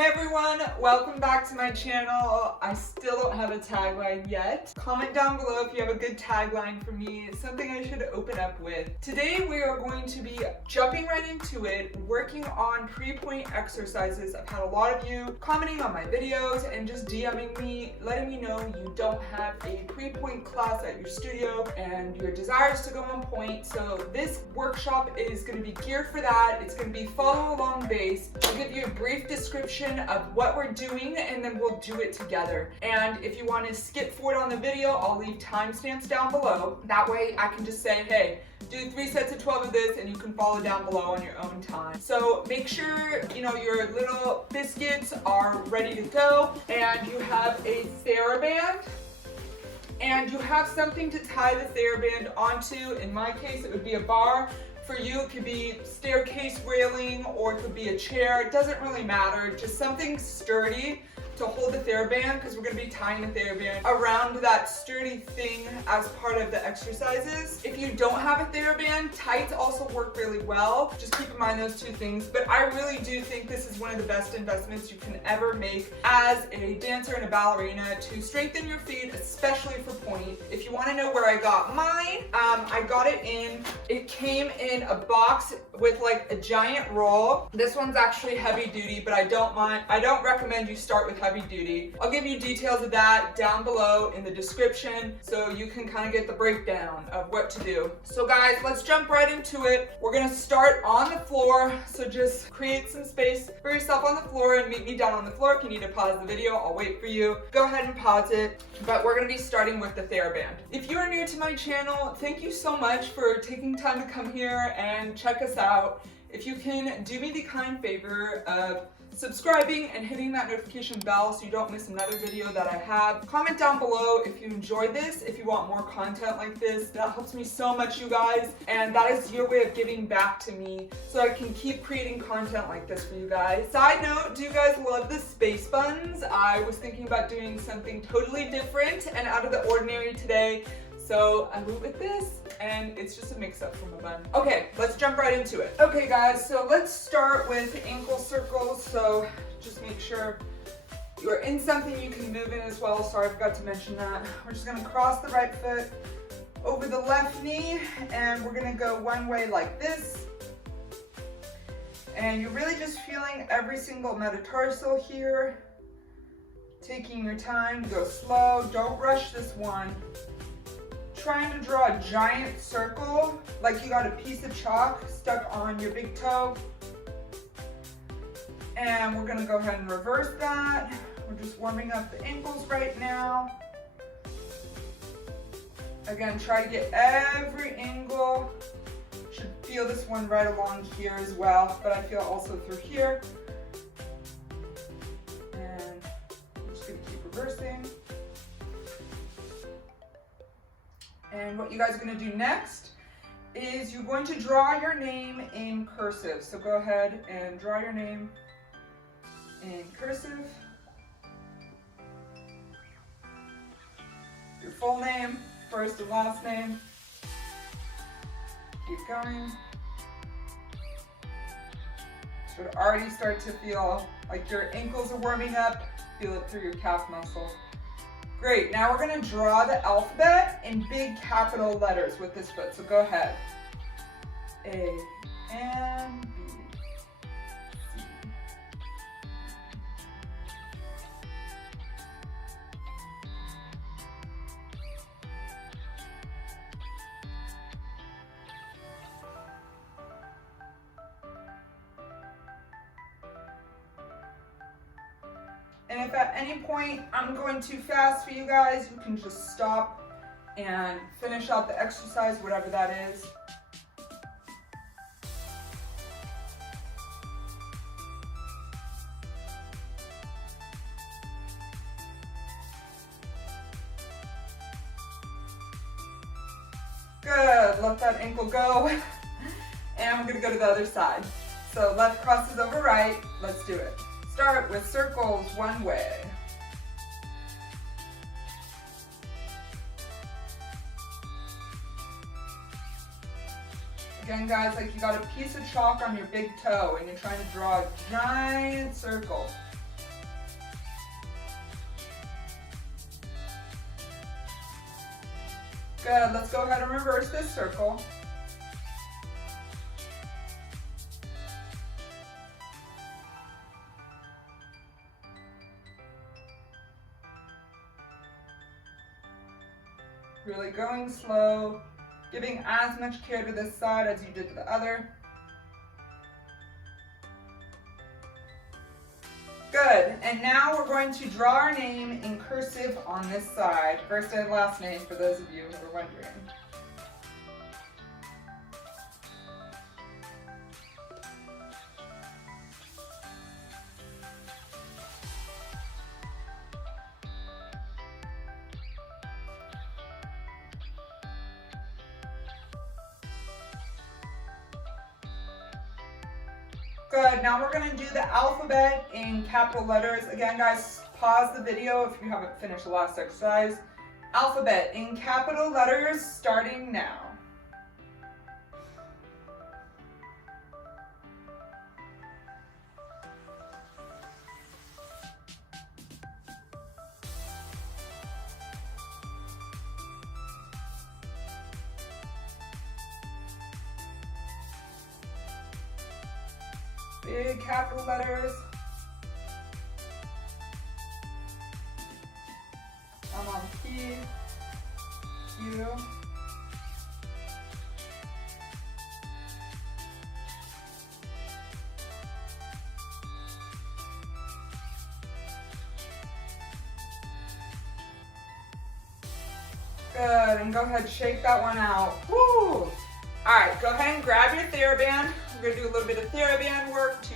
Hey everyone, welcome back to my channel. I still don't have a tagline yet. Comment down below if you have a good tagline for me, something I should open up with. Today we are going to be jumping right into it, working on pre-point exercises. I've had a lot of you commenting on my videos and just DMing me, letting me know you don't have a pre-point class at your studio and your desire is to go on point. So this workshop is going to be geared for that. It's going to be follow along based. I'll give you a brief description of what we're doing and then we'll do it together. And if you want to skip forward on the video, I'll leave timestamps down below. That way I can just say, hey, do 3 sets of 12 of this and you can follow down below on your own time. So make sure your little biscuits are ready to go and you have a THERABAND and you have something to tie the THERABAND onto. In my case, it would be a bar. For you, it could be staircase railing or it could be a chair. It doesn't really matter. Just something sturdy to hold the THERABAND, because we're going to be tying the THERABAND around that sturdy thing as part of the exercises. If you don't have a THERABAND, tights also work really well. Just keep in mind those two things. But I really do think this is one of the best investments you can ever make as a dancer and a ballerina to strengthen your feet, especially for point. If you want to know where I got mine, I got it came in a box with like a giant roll. This one's actually heavy duty, but I don't recommend you start with heavy duty. I'll give you details of that down below in the description so you can kind of get the breakdown of what to do. So guys, let's jump right into it. We're gonna start on the floor, so just create some space for yourself on the floor and meet me down on the floor. If you need to pause the video, I'll wait for you. Go ahead and pause it, but we're gonna be starting with the THERABAND. If you are new to my channel, thank you so much for taking time to come here and check us out. If you can do me the kind favor of subscribing and hitting that notification bell so you don't miss another video that I have. Comment down below if you enjoyed this, if you want more content like this. That helps me so much, you guys, and that is your way of giving back to me so I can keep creating content like this for you guys. Side note, do you guys love the space buns? I was thinking about doing something totally different and out of the ordinary today. So I went with this, and it's just a mix-up from a bun. Okay, let's jump right into it. Okay guys, so let's start with ankle circles. So just make sure you're in something you can move in as well. Sorry, I forgot to mention that. We're just gonna cross the right foot over the left knee, and we're gonna go one way like this. And you're really just feeling every single metatarsal here. Taking your time, go slow, don't rush this one. Trying to draw a giant circle like you got a piece of chalk stuck on your big toe. And we're gonna go ahead and reverse that. We're just warming up the ankles right now. Again, try to get every angle. Should feel this one right along here as well, but I feel also through here. And I'm just gonna keep reversing. And what you guys are going to do next is you're going to draw your name in cursive. So go ahead and draw your name in cursive. Your full name, first and last name. Keep going. Should already start to feel like your ankles are warming up. Feel it through your calf muscle. Great, now we're gonna draw the alphabet in big capital letters with this foot, so go ahead. A, and B, C. And if at any point I'm going too fast for you guys, you can just stop and finish out the exercise, whatever that is. Good, let that ankle go. And we're gonna go to the other side. So left crosses over right, let's do it. Start with circles one way. Again, guys, like you got a piece of chalk on your big toe and you're trying to draw a giant circle. Good, let's go ahead and reverse this circle. Really going slow, giving as much care to this side as you did to the other. Good, and now we're going to draw our name in cursive on this side. First and last name for those of you who are wondering. Good, now we're going to do the alphabet in capital letters. Again, guys, pause the video if you haven't finished the last exercise. Alphabet in capital letters starting now. Big capital letters. I'm on P, Q, good, and go ahead and shake that one out. Woo! All right, go ahead and grab your THERABAND. We're gonna do a little bit of THERABAND work to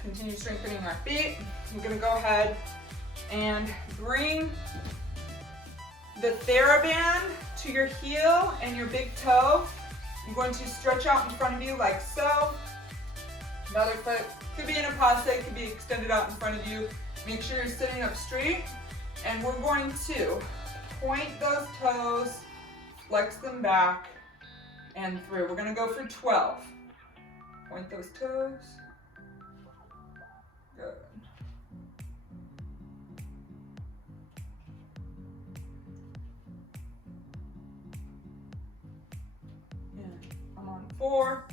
continue strengthening our feet. We're gonna go ahead and bring the THERABAND to your heel and your big toe. I'm going to stretch out in front of you like so. The other foot could be in a passe, could be extended out in front of you. Make sure you're sitting up straight. And we're going to point those toes, flex them back, and through. We're gonna go for 12. Point those toes. Good. And I'm on 4.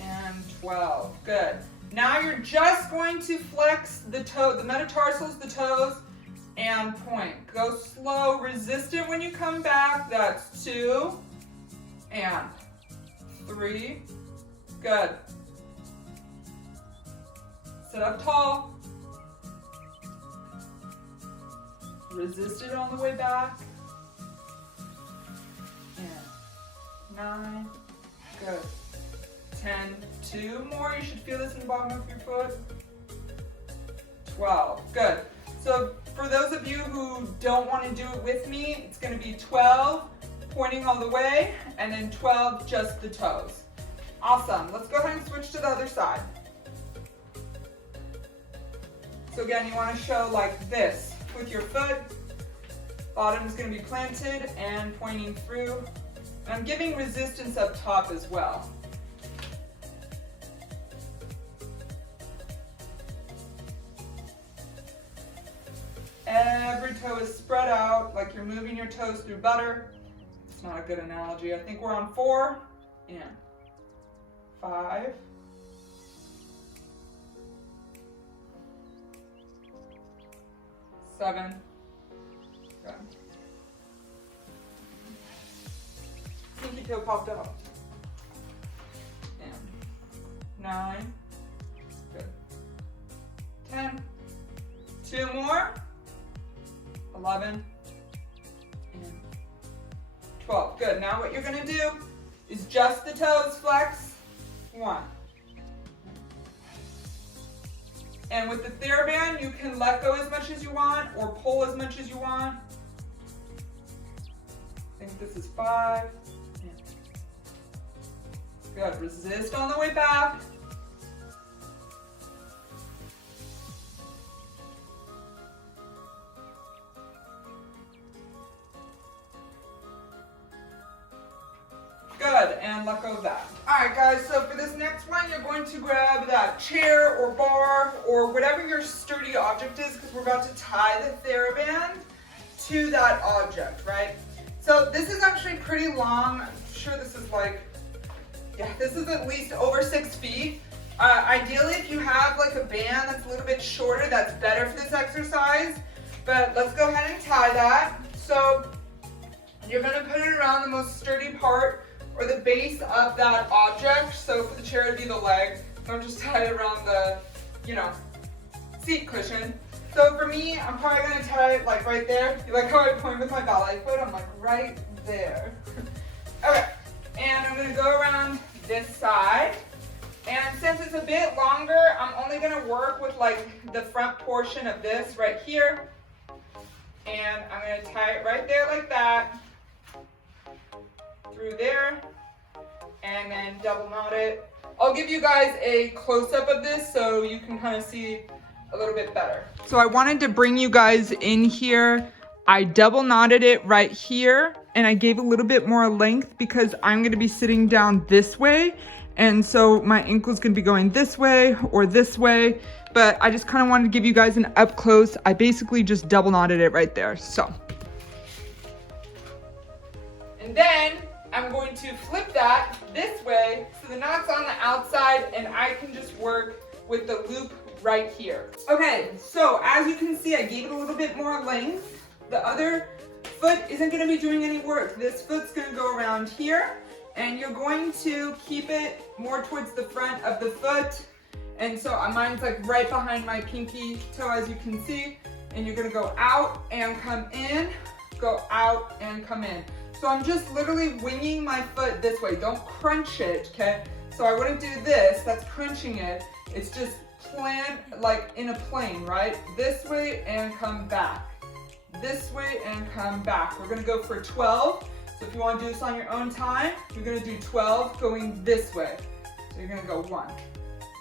And 12. Good. Now you're just going to flex the toe, the metatarsals, the toes, and point. Go slow, resist it when you come back. That's 2 and 3. Good. Sit up tall. Resist it on the way back. And 9. Good. 10. 2 more. You should feel this in the bottom of your foot. 12. Good. So for those of you who don't want to do it with me, it's going to be 12 pointing all the way, and then 12 just the toes. Awesome. Let's go ahead and switch to the other side. So again, you want to show like this with your foot. Bottom is going to be planted and pointing through. And I'm giving resistance up top as well. Every toe is spread out like you're moving your toes through butter. It's not a good analogy. I think we're on 4 and 5. 7. Good. Pinky toe popped out. And 9. Good. 10. 2 more. 11. And 12. Good. Now what you're going to do is just the toes flex. 1. And with the THERABAND, you can let go as much as you want or pull as much as you want. I think this is 5, Good, resist on the way back. Good, and let go of that. All right, guys, so for this next one, you're going to grab that chair or bar or whatever your sturdy object is, because we're about to tie the THERABAND to that object, right? So this is actually pretty long. I'm sure this is like, yeah, this is at least over 6 feet. Ideally, if you have like a band that's a little bit shorter, that's better for this exercise. But let's go ahead and tie that. So you're gonna put it around the most sturdy part or the base of that object. So for the chair, it'd be the leg. Don't just tie it around the, you know, seat cushion. So for me, I'm probably gonna tie it like right there. You like how I point with my ballet foot? I'm like right there. Okay, and I'm gonna go around this side. And since it's a bit longer, I'm only gonna work with like the front portion of this right here. And I'm gonna tie it right there like that. Through there, and then double knot it. I'll give you guys a close-up of this so you can kind of see a little bit better. So I wanted to bring you guys in here. I double knotted it right here, and I gave a little bit more length because I'm gonna be sitting down this way, and so my ankle's gonna be going this way or this way, but I just kind of wanted to give you guys an up close. I basically just double knotted it right there, so. And then I'm going to flip that this way so the knot's on the outside and I can just work with the loop right here. Okay, so as you can see, I gave it a little bit more length. The other foot isn't gonna be doing any work. This foot's gonna go around here and you're going to keep it more towards the front of the foot. And so mine's like right behind my pinky toe, as you can see. And you're gonna go out and come in, go out and come in. So I'm just literally winging my foot this way. Don't crunch it, okay? So I wouldn't do this, that's crunching it. It's just like in a plane, right? This way and come back. This way and come back. We're gonna go for 12. So if you wanna do this on your own time, you're gonna do 12 going this way. So you're gonna go 1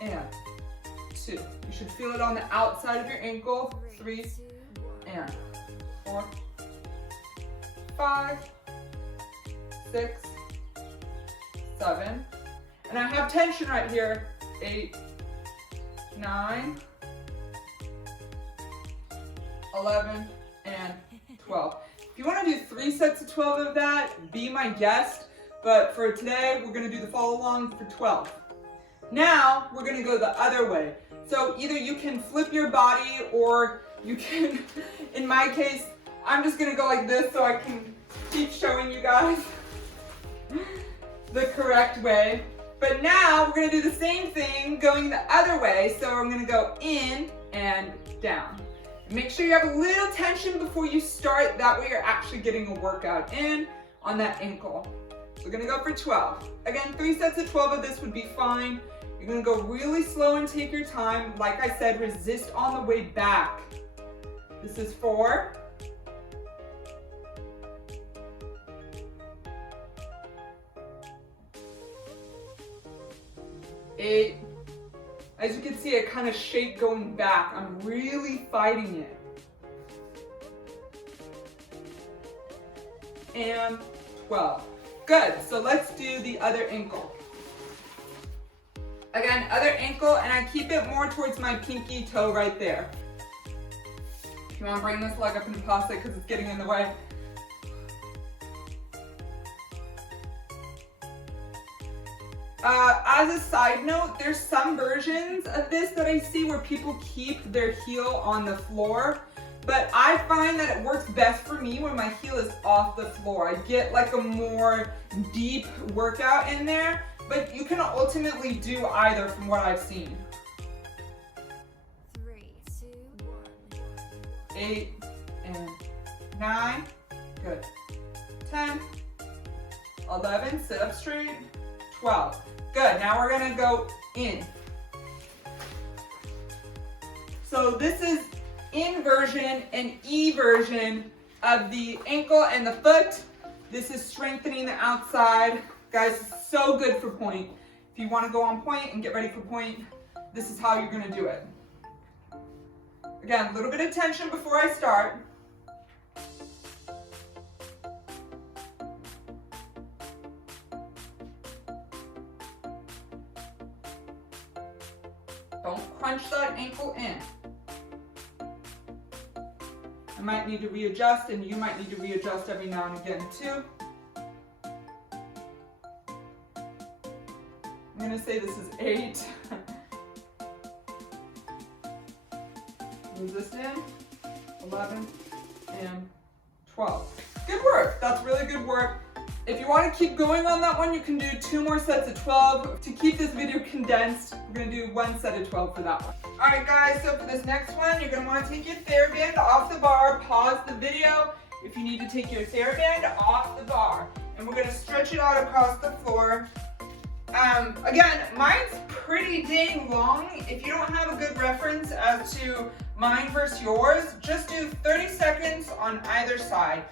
and 2. You should feel it on the outside of your ankle. 3 and 4, 5, 6, 7, and I have tension right here. 8, 9, 11, and 12. If you want to do 3 sets of 12 of that, be my guest, but for today, we're going to do the follow along for 12. Now, we're going to go the other way. So either you can flip your body or you can, in my case, I'm just going to go like this so I can keep showing you guys the correct way. But now we're gonna do the same thing going the other way. So I'm gonna go in and down. Make sure you have a little tension before you start. That way you're actually getting a workout in on that ankle. So we're gonna go for 12. Again, 3 sets of 12 of this would be fine. You're gonna go really slow and take your time. Like I said, resist on the way back. This is 4. 8. As you can see, I kind of shake going back. I'm really fighting it. And 12. Good, so let's do the other ankle. Again, other ankle, and I keep it more towards my pinky toe right there. If you want to bring this leg up into pasta because it's getting in the way. As a side note, there's some versions of this that I see where people keep their heel on the floor, but I find that it works best for me when my heel is off the floor. I get like a more deep workout in there, but you can ultimately do either from what I've seen. 3, 2, 1. 8 and 9, good. 10, 11, sit up straight, 12. Good, now we're gonna go in. So this is in version and E version of the ankle and the foot. This is strengthening the outside. Guys, so good for point. If you want to go on point and get ready for point, this is how you're going to do it. Again, a little bit of tension before I start. Don't crunch that ankle in. I might need to readjust, and you might need to readjust every now and again too. I'm going to say this is 8. Move this in, 11, and 12. Good work. That's really good work. If you want to keep going on that one, you can do 2 more sets of 12. To keep this video condensed, we're going to do 1 set of 12 for that one. Alright guys, so for this next one, you're going to want to take your THERABAND off the bar, pause the video if you need to take your THERABAND off the bar. And we're going to stretch it out across the floor. Again, mine's pretty dang long. If you don't have a good reference as to mine versus yours, just do 30 seconds on either side.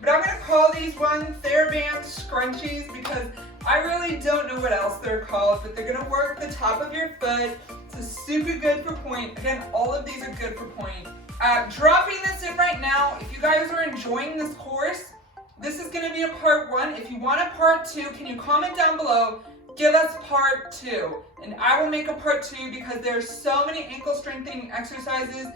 But I'm going to call these one THERABAND scrunchies because I really don't know what else they're called, but they're going to work the top of your foot. It's super good for point. Again, all of these are good for point. Dropping this in right now, if you guys are enjoying this course, this is going to be a part 1. If you want a part 2, can you comment down below? Give us part 2, and I will make a part 2 because there's so many ankle strengthening exercises,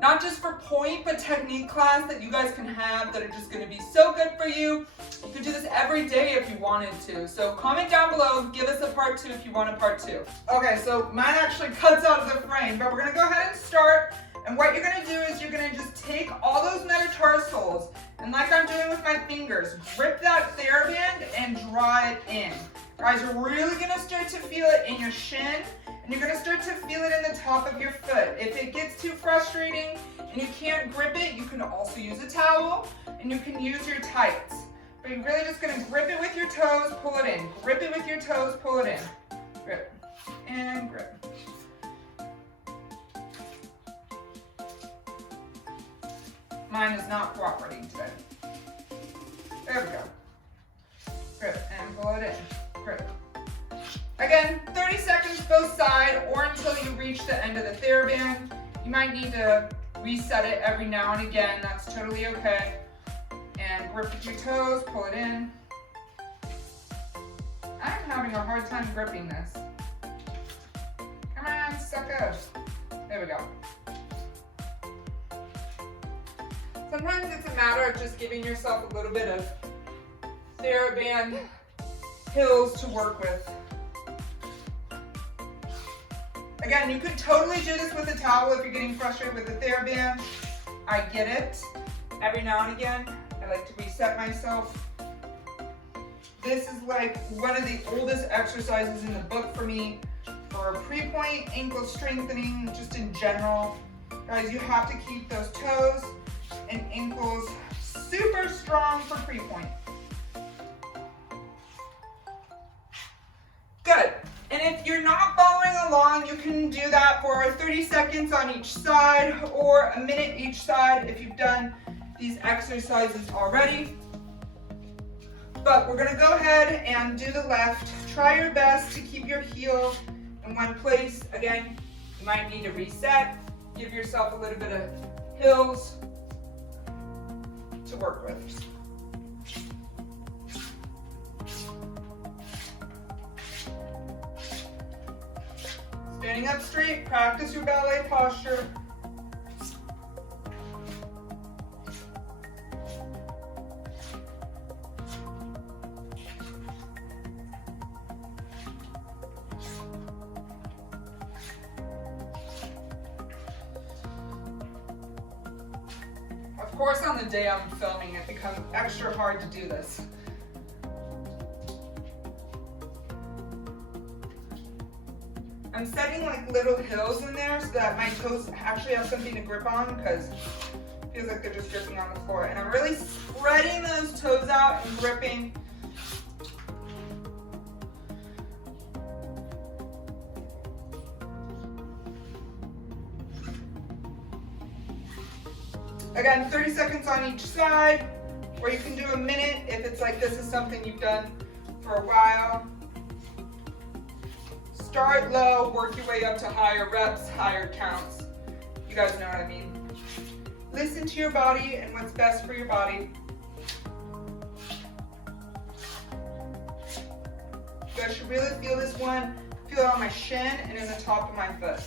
not just for point, but technique class that you guys can have that are just going to be so good for you. You can do this every day if you wanted to. So comment down below, give us a part 2 if you want a part 2. Okay, so mine actually cuts out of the frame, but we're going to go ahead and start. And what you're going to do is you're going to just take all those metatarsals, and like I'm doing with my fingers, grip that THERABAND and draw it in. Guys, you're really going to start to feel it in your shin, and you're going to start to feel it in the top of your foot. If it gets too frustrating and you can't grip it, you can also use a towel, and you can use your tights. But you're really just going to grip it with your toes, pull it in. Grip it with your toes, pull it in. Grip and grip. Mine is not cooperating today. There we go. Grip and pull it in. Grip. Again, 30 seconds both sides or until you reach the end of the THERABAND. You might need to reset it every now and again. That's totally okay. And grip with your toes, pull it in. I'm having a hard time gripping this. Come on, sucker. There we go. Sometimes it's a matter of just giving yourself a little bit of THERABAND hills to work with. Again, you could totally do this with a towel if you're getting frustrated with the THERABAND. I get it. Every now and again, I like to reset myself. This is like one of the oldest exercises in the book for me for pre-point ankle strengthening, just in general. Guys, you have to keep those toes and ankles super strong for pre-point. Good. And if you're not following along, you can do that for 30 seconds on each side or a minute each side if you've done these exercises already. But we're going to go ahead and do the left. Try your best to keep your heel in one place. Again, you might need to reset. Give yourself a little bit of hills to work with. Standing up straight, practice your ballet posture. Of course, on the day I'm filming, it becomes extra hard to do this. I'm setting like little hills in there so that my toes actually have something to grip on, because it feels like they're just gripping on the floor. And I'm really spreading those toes out and gripping. Again, 30 seconds on each side, or you can do a minute if it's like this is something you've done for a while. start low, work your way up to higher reps, higher counts. You guys know what I mean. Listen to your body and what's best for your body. You guys should really feel this one. Feel it on my shin and in the top of my foot.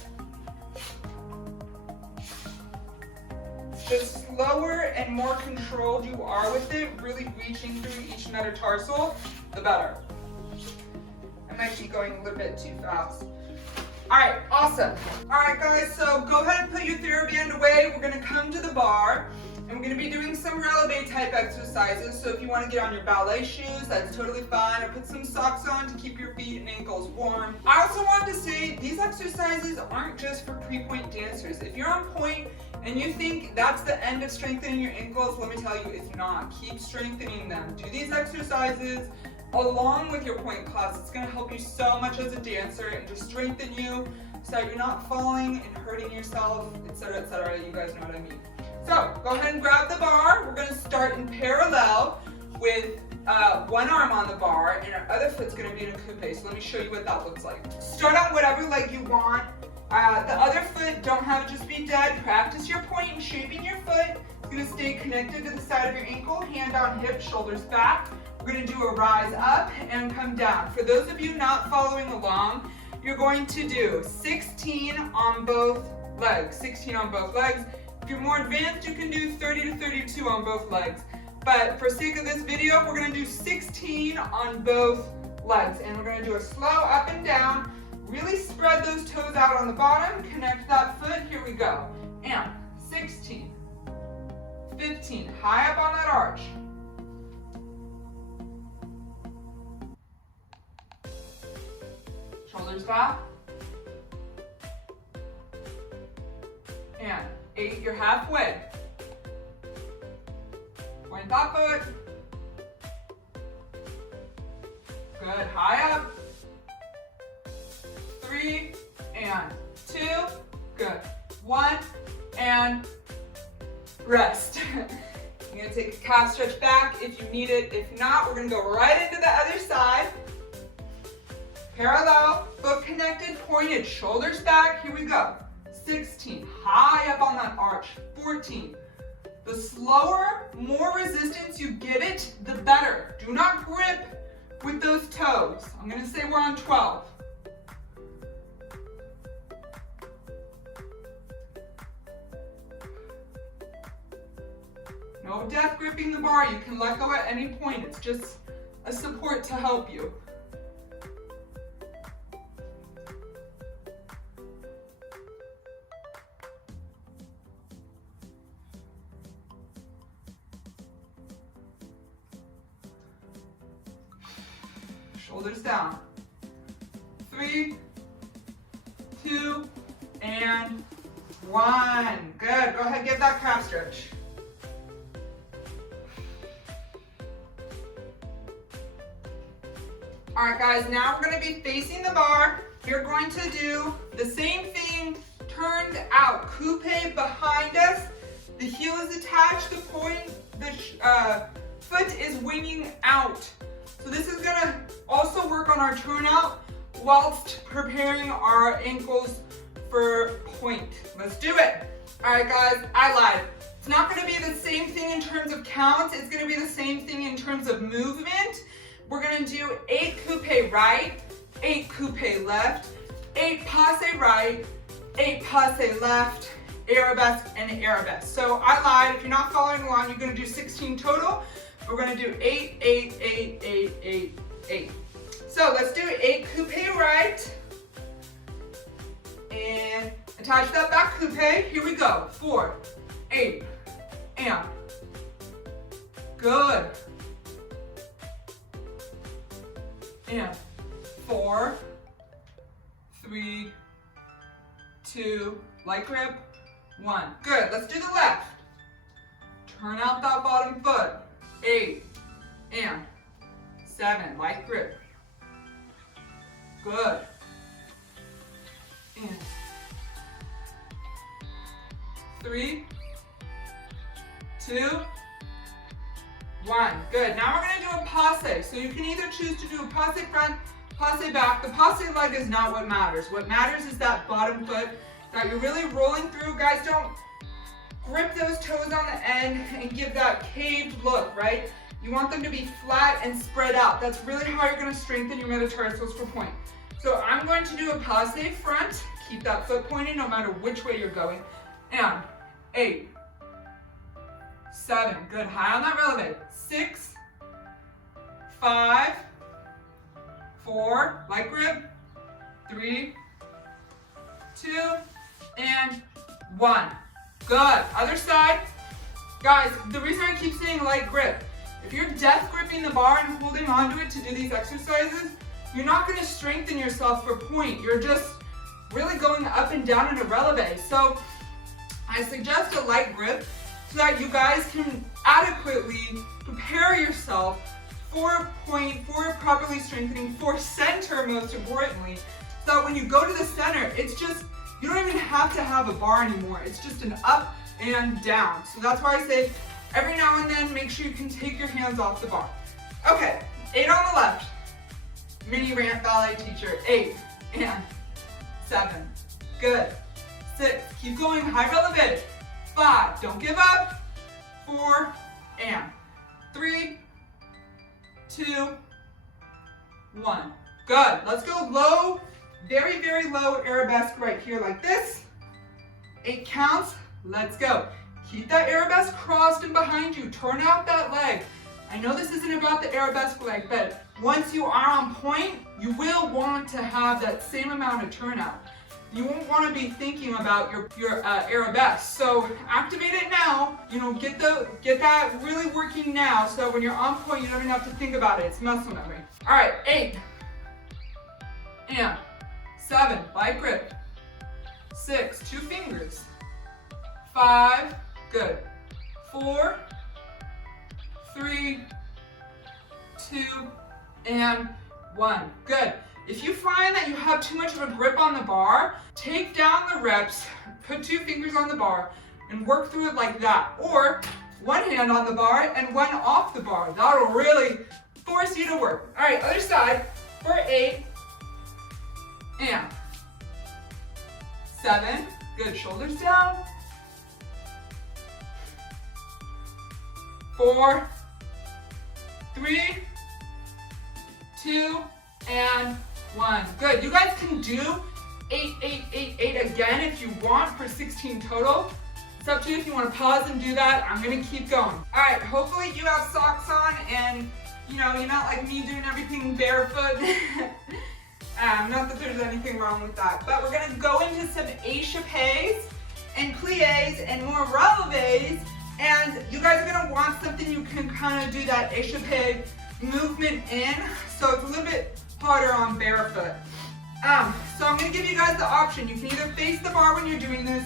The slower and more controlled you are with it, really reaching through each metatarsal, the better. I might be going a little bit too fast. All right, awesome. All right, guys, so go ahead and put your THERABAND away. We're gonna come to the bar, and we're gonna be doing some releve type exercises. So if you wanna get on your ballet shoes, that's totally fine, or put some socks on to keep your feet and ankles warm. I also wanted to say, these exercises aren't just for pre-point dancers. If you're on point and you think that's the end of strengthening your ankles, let me tell you, it's not. Keep strengthening them. Do these exercises along with your point class. It's gonna help you so much as a dancer and just strengthen you so that you're not falling and hurting yourself, etc., etc. You guys know what I mean. So go ahead and grab the bar. We're gonna start in parallel with one arm on the bar and our other foot's gonna be in a coupe. So let me show you what that looks like. Start on whatever leg you want. The other foot, don't have it just be dead. Practice your point and shaping your foot. It's gonna stay connected to the side of your ankle, hand on hip, shoulders back. We're gonna do a rise up and come down. For those of you not following along, you're going to do 16 on both legs, 16 on both legs. If you're more advanced, you can do 30 to 32 on both legs. But for sake of this video, we're gonna do 16 on both legs. And we're gonna do a slow up and down. Really spread those toes out on the bottom, connect that foot, here we go. And 16, 15, high up on that arch. Shoulders back. And 8, you're halfway. Point that foot. Good, high up. 3 and 2, good. 1 and rest. You're gonna take a calf stretch back if you need it. If not, we're gonna go right into the other side. Parallel, foot connected, pointed, shoulders back, here we go. 16, high up on that arch. 14, the slower, more resistance you give it, the better. Do not grip with those toes. I'm gonna say we're on 12. No death gripping the bar, you can let go at any point. It's just a support to help you. Shoulders down. 3, 2, and 1. Good, go ahead, give that calf stretch. All right, guys, now we're gonna be facing the bar. You're going to do the same thing, turned out. Coupe behind us. The heel is attached, the foot is winging out. So this is gonna also work on our turnout whilst preparing our ankles for point. Let's do it. All right, guys, I lied. It's not gonna be the same thing in terms of count. It's gonna be the same thing in terms of movement. We're gonna do 8 coupe right, 8 coupe left, 8 passe right, 8 passe left, arabesque and arabesque. So I lied, if you're not following along, you're gonna do 16 total. We're gonna do 8, 8, 8, 8, 8, 8. So let's do 8 coupe right. And attach that back coupe, here we go. 4, 8, and good. And 4, 3, 2, light grip, 1. Good, let's do the left. Turn out that bottom foot. 8, and 7, light grip. Good. And 3, 2, 1. Good. Now we're going to do a passe. So you can either choose to do a passe front, Passe back. The passe leg is not what matters. What matters is that bottom foot that you're really rolling through. Guys, don't grip those toes on the end and give that caved look, right? You want them to be flat and spread out. That's really how you're going to strengthen your metatarsals for point. So I'm going to do a passe front. Keep that foot pointed no matter which way you're going. And 8, 7, good, high on that releve. 6, 5, 4, light grip, 3, 2, and 1. Good, other side. Guys, the reason I keep saying light grip, if you're death gripping the bar and holding onto it to do these exercises, you're not going to strengthen yourself for point. You're just really going up and down in a releve. So I suggest a light grip so that you guys can adequately prepare yourself for point, for properly strengthening, for center most importantly, so that when you go to the center, it's just, you don't even have to have a bar anymore. It's just an up and down. So that's why I say every now and then make sure you can take your hands off the bar. Okay, 8 on the left. Mini rant ballet teacher. 8 and 7. Good. 6. Keep going. High releve. 5. Don't give up. 4 and 3, 2, 1. Good. Let's go low. Very, very low arabesque right here like this. 8 counts. Let's go. Keep that arabesque crossed and behind you. Turn out that leg. I know this isn't about the arabesque leg, but once you are on point, you will want to have that same amount of turnout. You won't want to be thinking about your arabesque. So activate it now. You know, get that really working now. So when you're on point, you don't even have to think about it. It's muscle memory. All right, 8 and 7, light grip. 6, 2 fingers. 5, good. 4, 3, 2, and 1. Good. If you find that you have too much of a grip on the bar, take down the reps, put 2 fingers on the bar, and work through it like that. Or one hand on the bar and one off the bar. That'll really force you to work. All right, other side for 8 and 7. Good, shoulders down. 4, 3, 2, and 1. Good. You guys can do 8, 8, 8, 8 again if you want for 16 total. It's up to you if you want to pause and do that. I'm going to keep going. All right. Hopefully you have socks on and, you know, you're not like me doing everything barefoot. Not that there's anything wrong with that. But we're going to go into some échappés and pliés and more releves. And you guys are going to want something you can kind of do that échappé movement in. So it's a little bit harder on barefoot. So I'm going to give you guys the option. You can either face the bar when you're doing this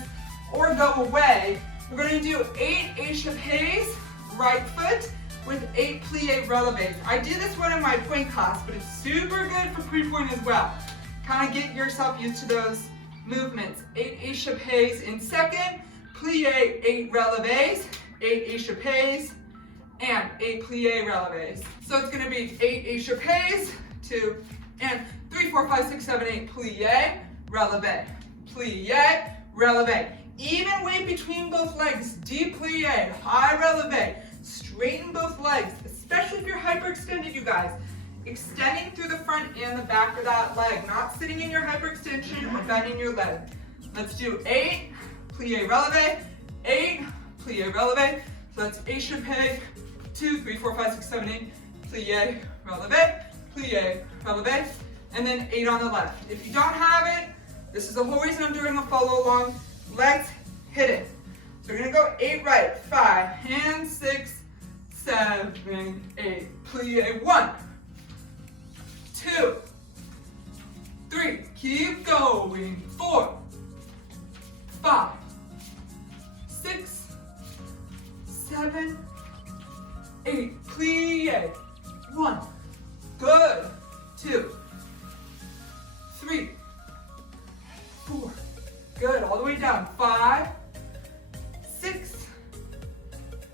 or go away. We're going to do 8 échappés, right foot, with 8 plié releves. I did this one in my point class, but it's super good for pre-point as well. Kind of get yourself used to those movements. 8 échappés in second, plié 8 releves, 8 échappés, and 8 plié releves. So it's going to be 8 échappés, 2, and 3, 4, 5, 6, 7, 8 plié, releve, plié, releve. Even weight between both legs, deep plié, high releve. Straighten both legs, especially if you're hyperextended, you guys. Extending through the front and the back of that leg, not sitting in your hyperextension or bending your leg. Let's do 8 plié releve, 8 plié releve. So that's échappé, 2, 3, 4, 5, 6, 7, 8 plié releve, plié releve, and then 8 on the left. If you don't have it, this is the whole reason I'm doing a follow along. Let's hit it. So we're gonna go 8 right, 5, and 6, 7, 8, plie, 1, 2, 3, keep going, 4, 5, 6, 7, 8, plie, 1, good, 2, 3, 4, good, all the way down, 5, 6,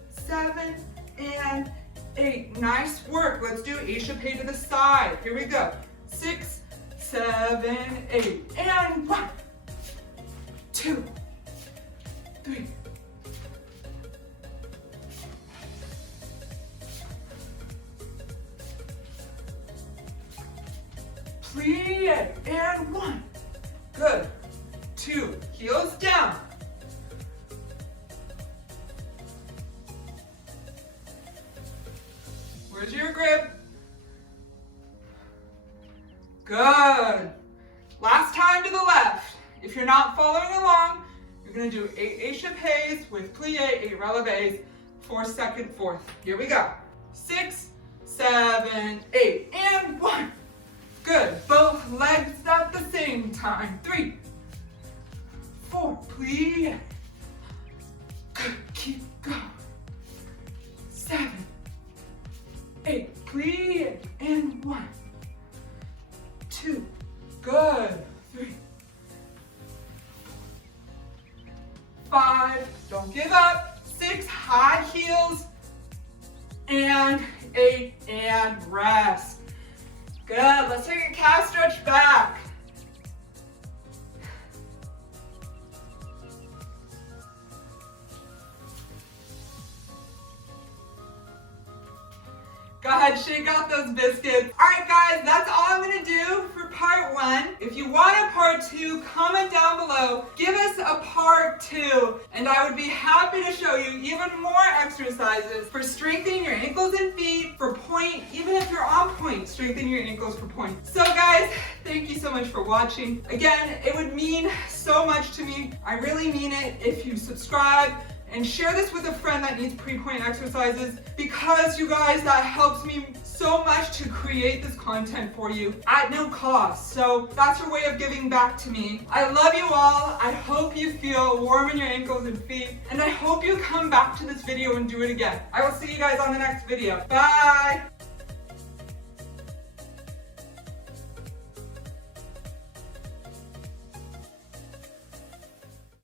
7, and 8. Nice work. Let's do échappé to the side. Here we go. 6, 7, 8, and 1, 2, 3. Plie, and 1. Good. 2, heels down. Where's your grip? Good. Last time to the left. If you're not following along, you're going to do 8 échappés with plie, 8 relevés, 4 second fourth. Here we go. 6, 7, 8, and 1. Good. Both legs at the same time. 3, 4, plie. Good. Keep going. 7, 8, plie, and 1, 2, good. 3, 5, don't give up. 6, high heels, and 8, and rest. Good, let's take a calf stretch back. Go ahead, shake out those biscuits. All right, guys, that's all I'm gonna do for part 1. If you want a part 2, comment down below. Give us a part 2, and I would be happy to show you even more exercises for strengthening your ankles and feet, for point, even if you're on point, strengthen your ankles for point. So guys, thank you so much for watching. Again, it would mean so much to me. I really mean it if you subscribe and share this with a friend that needs pre-point exercises, because you guys, that helps me so much to create this content for you at no cost. So that's your way of giving back to me. I love you all. I hope you feel warm in your ankles and feet, and I hope you come back to this video and do it again. I will see you guys on the next video. Bye.